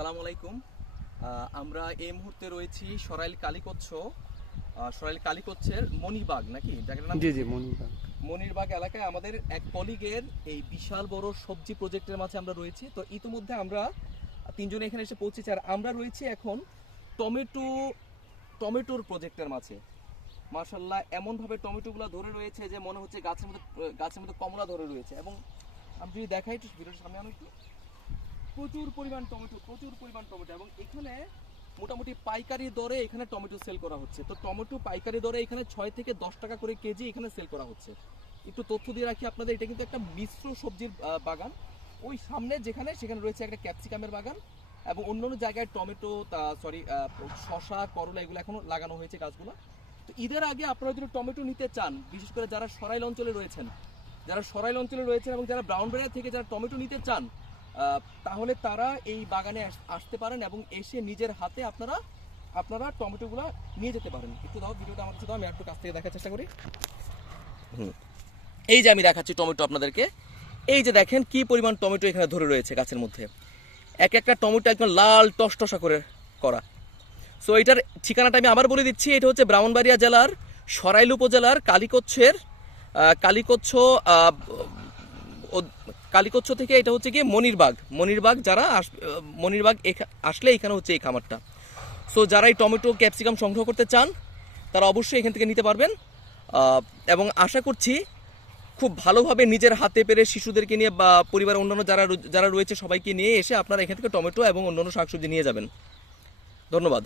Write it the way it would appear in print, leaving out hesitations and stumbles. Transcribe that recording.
আসসালামু আলাইকুম। আমরা এই মুহূর্তে রয়েছি সরাইল কালীকচ্ছের মনিরবাগ নাকি জায়গাটার নাম? জি মনিরবাগ এলাকায় আমাদের এক কলিগের এই বিশাল বড় সবজি প্রজেক্টের মাঝে আমরা রয়েছি। তো ইতিমধ্যে আমরা তিনজনে এখানে এসে পৌঁছেছি, আর আমরা রয়েছি এখন টমেটোর প্রজেক্টের মাঝে। মাশাআল্লাহ, এমনভাবে টমেটোগুলো ধরে রয়েছে যে মনে হচ্ছে গাছের মধ্যে কমলা ধরে রয়েছে। এবং আমি যদি দেখাই একটু ভিডিওর সামনে আনো একটু, প্রচুর পরিমাণ টমেটো এবং এখানে মোটামুটি পাইকারি দরে এখানে টমেটো সেল করা হচ্ছে। তো টমেটো পাইকারি দরে এখানে 6 থেকে 10 টাকা করে কেজি এখানে সেল করা হচ্ছে। একটু তথ্য দিয়ে রাখি আপনাদের, এটা কিন্তু একটা মিশ্র সবজির বাগান। ওই সামনে সেখানে রয়েছে একটা ক্যাপসিকামের বাগান, এবং অন্যান্য জায়গায় টমেটো শসা করলা এগুলো এখনো লাগানো হয়েছে গাছগুলো। তো ঈদের আগে আপনারা যদি টমেটো নিতে চান, বিশেষ করে যারা সরাইল অঞ্চলে রয়েছেন এবং যারা ব্রাউনবাড়িয়া থেকে যারা টমেটো নিতে চান, তাহলে তারা এই বাগানে আসতে পারেন এবং এসে নিজের হাতে আপনারা টমেটোগুলো নিয়ে যেতে পারেন। একটু দাও ভিডিওটা আমার কাছে দাও, আমি একটু কাছ থেকে দেখার চেষ্টা করি। এই যে আমি দেখাচ্ছি টমেটো আপনাদেরকে, এই যে দেখেন কি পরিমাণ টমেটো এখানে ধরে রয়েছে গাছের মধ্যে। এক একটা টমেটো একদম লাল টসটসা করে করা। সো এটার ঠিকানাটা আমি আবার বলে দিচ্ছি, এটা হচ্ছে ব্রাহ্মণবাড়িয়া জেলার সরাইল উপজেলার কালীকচ্ছ থেকে এটা হচ্ছে কি মনিরবাগ। মনিরবাগ আসলে এখানে হচ্ছে এই খামারটা। সো যারা এই টমেটো ক্যাপসিকাম সংগ্রহ করতে চান তারা অবশ্যই এখান থেকে নিতে পারবেন, এবং আশা করছি খুব ভালোভাবে নিজের হাতে পেরে শিশুদেরকে নিয়ে বা পরিবারের অন্যান্য যারা রয়েছে সবাইকে নিয়ে এসে আপনারা এখান থেকে টমেটো এবং অন্যান্য শাকসবজি নিয়ে যাবেন। ধন্যবাদ।